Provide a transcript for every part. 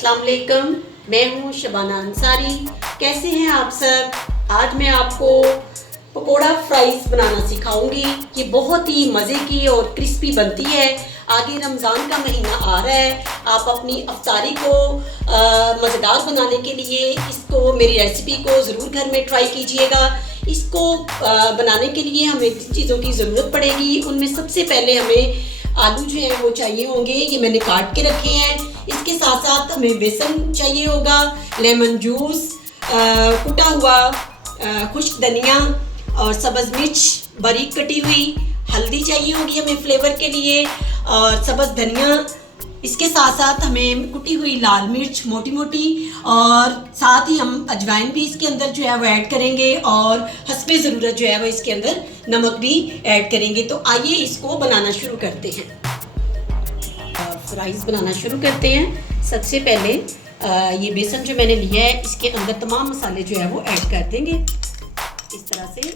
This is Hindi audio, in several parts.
अस्सलाम वालेकुम, मैं हूँ शबाना अंसारी। कैसे हैं आप सब? आज मैं आपको पकोड़ा फ्राइज़ बनाना सिखाऊंगी। ये बहुत ही मज़े की और क्रिस्पी बनती है। आगे रमज़ान का महीना आ रहा है, आप अपनी अफ्तारी को मज़ेदार बनाने के लिए इसको मेरी रेसिपी को ज़रूर घर में ट्राई कीजिएगा। इसको बनाने के लिए हमें जिन चीज़ों की ज़रूरत पड़ेगी उनमें सबसे पहले हमें आलू जो है वो चाहिए होंगे, ये मैंने काट के रखे हैं। इसके साथ साथ हमें बेसन चाहिए होगा, लेमन जूस, कुटा हुआ खुश्क धनिया और सब्ज़ मिर्च बारीक कटी हुई, हल्दी चाहिए होगी हमें फ्लेवर के लिए और सब्ज़ धनिया। इसके साथ साथ हमें कुटी हुई लाल मिर्च मोटी मोटी और साथ ही हम अजवाइन भी इसके अंदर जो है वो ऐड करेंगे और हस्बे ज़रूरत जो है वो इसके अंदर नमक भी ऐड करेंगे। तो आइए इसको बनाना शुरू करते हैं। फ्राइज़ बनाना शुरू करते हैं। सबसे पहले ये बेसन जो मैंने लिया है इसके अंदर तमाम मसाले जो है वो ऐड कर देंगे इस तरह से।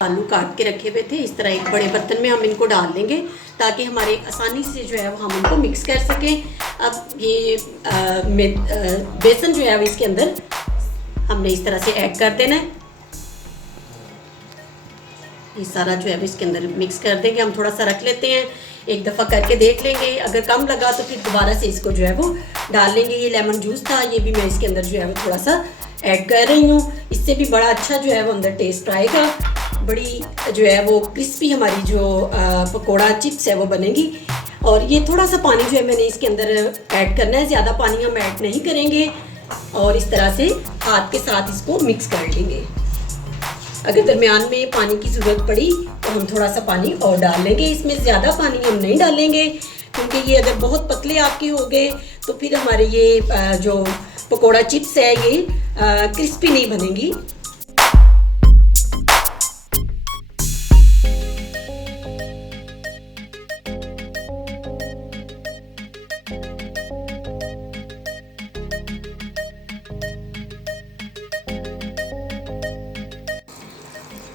आलू काट के रखे हुए थे, इस तरह एक बड़े बर्तन में हम इनको डाल देंगे ताकि हमारे आसानी से जो है वो हम इनको मिक्स कर सकें। अब ये बेसन जो है वो इसके अंदर हमने इस तरह से ऐड कर देना है। ये सारा जो है वो इसके अंदर मिक्स कर देंगे। हम थोड़ा सा रख लेते हैं, एक दफ़ा करके देख लेंगे, अगर कम लगा तो फिर दोबारा से इसको जो है वो डाल लेंगे। ये लेमन जूस था, ये भी मैं इसके अंदर जो है वो थोड़ा सा ऐड कर रही हूँ। इससे भी बड़ा अच्छा जो है वो अंदर टेस्ट आएगा, बड़ी जो है वो क्रिस्पी हमारी जो पकोड़ा चिप्स है वो बनेगी। और ये थोड़ा सा पानी जो है मैंने इसके अंदर ऐड करना है, ज़्यादा पानी हम ऐड नहीं करेंगे और इस तरह से हाथ के साथ इसको मिक्स कर लेंगे। अगर दरमियान में पानी की ज़रूरत पड़ी तो हम थोड़ा सा पानी और डाल लेंगे। इसमें ज़्यादा पानी हम नहीं डालेंगे क्योंकि ये अगर बहुत पतले आपके हो गए तो फिर हमारे ये जो पकोड़ा चिप्स है ये क्रिस्पी नहीं बनेंगी।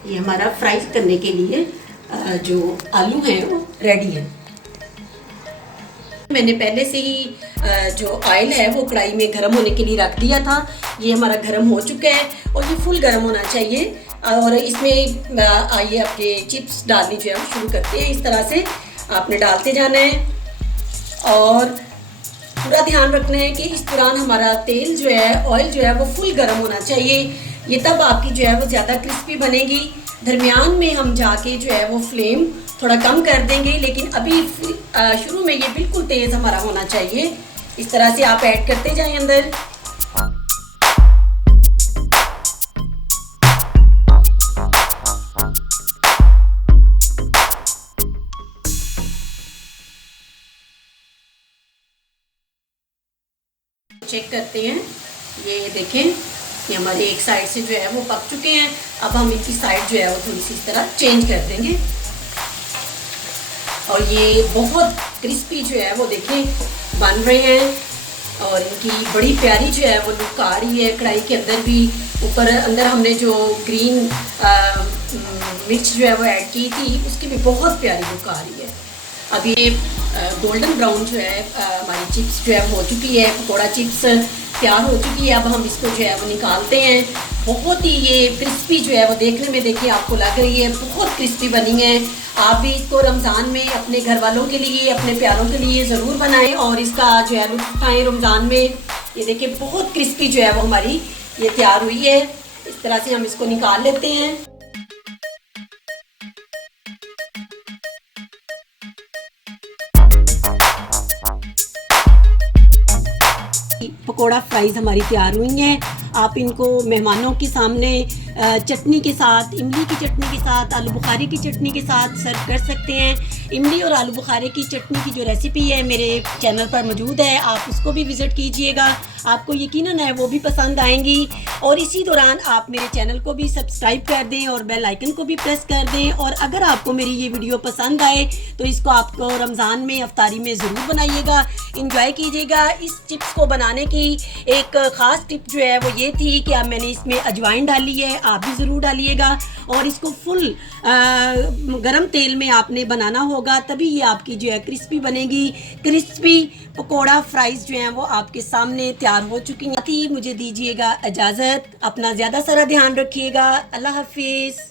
ये हमारा फ्राई करने के लिए जो आलू हैं वो रेडी है। मैंने पहले से ही जो ऑयल है वो कढ़ाई में गर्म होने के लिए रख दिया था। ये हमारा गर्म हो चुका है और ये फुल गर्म होना चाहिए। और इसमें आइए आपके चिप्स डालनी जो है वो शुरू करते हैं। इस तरह से आपने डालते जाना है और पूरा ध्यान रखना है कि इस दौरान हमारा तेल जो है, ऑयल जो है वो फुल गर्म होना चाहिए। ये तब आपकी जो है वो ज़्यादा क्रिस्पी बनेगी। दरमियान में हम जाके जो है वो फ्लेम थोड़ा कम कर देंगे, लेकिन अभी शुरू में ये बिल्कुल तेज़ हमारा होना चाहिए। इस तरह से आप ऐड करते जाएं अंदर। चेक करते हैं, ये देखें ये हमारे एक साइड से जो है वो पक चुके हैं। अब हम इनकी साइड जो है वो थोड़ी सी इस तरह चेंज कर देंगे और ये बहुत क्रिस्पी जो है वो देखें बन रहे हैं और इनकी बड़ी प्यारी जो है वो लुक आ रही है। कढ़ाई के अंदर भी ऊपर अंदर हमने जो ग्रीन मिर्च जो है वो ऐड की थी उसकी भी बहुत प्यारी लुक आ रही है। अब ये गोल्डन ब्राउन जो है हमारी चिप्स जो है हो चुकी है, पकोड़ा चिप्स तैयार हो चुकी है। अब हम इसको जो है वो निकालते हैं। बहुत ही ये क्रिस्पी जो है वो देखने में देखिए आपको लग रही है, बहुत क्रिस्पी बनी है। आप भी इसको रमज़ान में अपने घर वालों के लिए, अपने प्यारों के लिए ज़रूर बनाएं और इसका जो है लुत्फ़ उठाएं रमज़ान में। ये देखिए बहुत क्रिस्पी जो है वो हमारी ये तैयार हुई है। इस तरह से हम इसको निकाल लेते हैं। पकोड़ा फ्राइज़ हमारी तैयार हुई हैं। आप इनको मेहमानों के सामने चटनी के साथ, इमली की चटनी के साथ, आलू बुखारी की चटनी के साथ सर्व कर सकते हैं। इमली और आलू बुखारे की चटनी की जो रेसिपी है मेरे चैनल पर मौजूद है, आप उसको भी विज़िट कीजिएगा। आपको यकीनन है वो भी पसंद आएंगी। और इसी दौरान आप मेरे चैनल को भी सब्सक्राइब कर दें और बेल आइकन को भी प्रेस कर दें। और अगर आपको मेरी ये वीडियो पसंद आए तो इसको आपको रमज़ान में अफ्तारी में ज़रूर बनाइएगा, इंजॉय कीजिएगा। इस चिप्स को बनाने की एक ख़ास टिप जो है वो ये थी कि मैंने इसमें अजवाइन डाली है, आप भी ज़रूर डालिएगा। और इसको फुल गरम तेल में आपने बनाना होगा, तभी ये आपकी जो है क्रिस्पी बनेगी। क्रिस्पी पकोड़ा फ्राइज़ जो हैं वो आपके सामने तैयार हो चुकी हैं। मुझे दीजिएगा इजाज़त, अपना ज़्यादा सारा ध्यान रखिएगा। अल्लाह हाफिज़।